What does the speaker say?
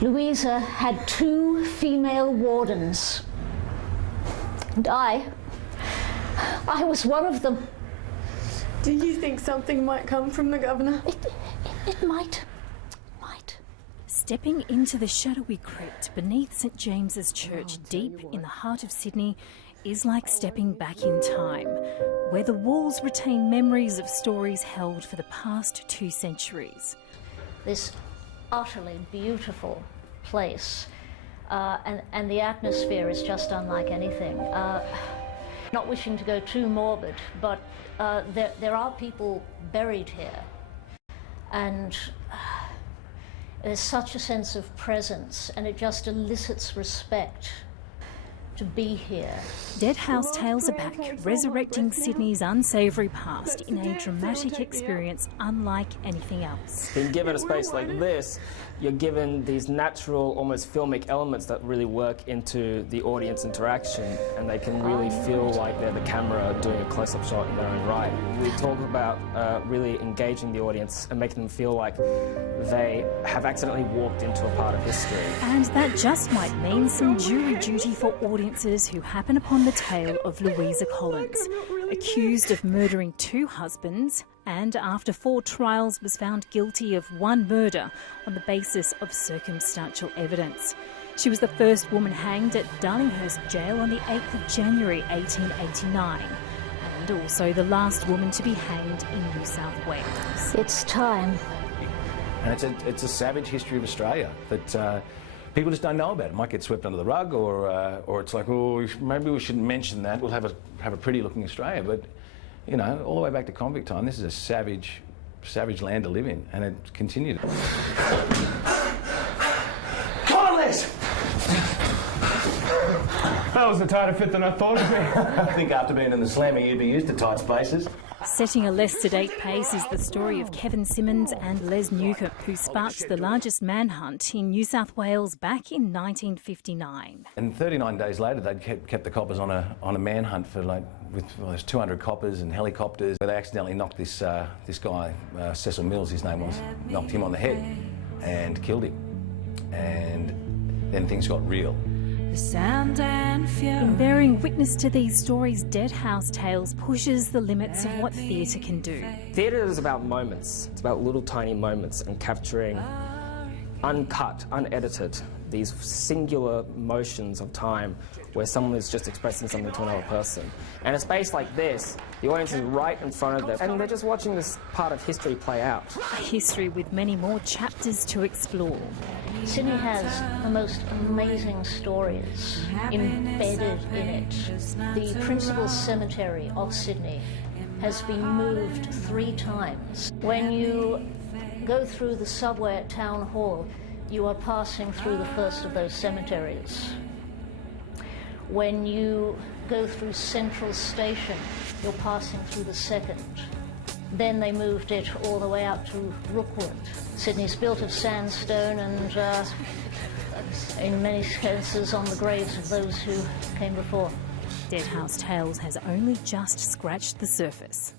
Louisa had 2 female wardens, and I was one of them. Do you think something might come from the Governor? It might. Stepping into the shadowy crypt beneath St James's Church, deep in the heart of Sydney, is like stepping back in time, where the walls retain memories of stories held for the past 2 centuries. This utterly beautiful place, and the atmosphere is just unlike anything. Not wishing to go too morbid, but there are people buried here, and there's such a sense of presence, and it just elicits respect to be here. Deadhouse Tales are back, resurrecting Sydney's unsavoury past in a dramatic experience unlike anything else. Being given a space like this, you're given these natural, almost filmic elements that really work into the audience interaction, and they can really feel like they're the camera doing a close-up shot in their own right. We talk about really engaging the audience and making them feel like they have accidentally walked into a part of history. And that just might mean some jury duty for audiences who happen upon the tale of Louisa Collins, accused of murdering 2 husbands, and after 4 trials was found guilty of 1 murder on the basis of circumstantial evidence. She was the first woman hanged at Darlinghurst Jail on the 8th of January 1889, and also the last woman to be hanged in New South Wales. It's time. And it's a savage history of Australia that people just don't know about. It might get swept under the rug, or it's like, oh, maybe we shouldn't mention that. We'll have a pretty-looking Australia, but you know, all the way back to convict time, this is a savage land to live in, and it continued. Come on, Les! That was a tighter fit than I thought it'd be. I think after being in the slamming, you'd be used to tight spaces. Setting a less sedate pace is the story of Kevin Simmons and Les Newcomb, who sparked the largest manhunt in New South Wales back in 1959. And 39 days later, they'd kept the coppers on a manhunt for there's 200 coppers and helicopters. But they accidentally knocked this guy, Cecil Mills, his name was, knocked him on the head and killed him. And then things got real. In bearing witness to these stories, Deadhouse Tales pushes the limits of what theatre can do. Theatre is about moments. It's about little tiny moments and capturing uncut, unedited, these singular motions of time where someone is just expressing something to another person. And a space like this, the audience is right in front of them, and they're just watching this part of history play out. A history with many more chapters to explore. Sydney has the most amazing stories embedded in it. The principal cemetery of Sydney has been moved 3 times. When you go through the subway at Town Hall, you are passing through the first of those cemeteries. When you go through Central Station, you're passing through the second. Then they moved it all the way out to Rookwood. Sydney's built of sandstone and, in many cases, on the graves of those who came before. Deadhouse Tales has only just scratched the surface.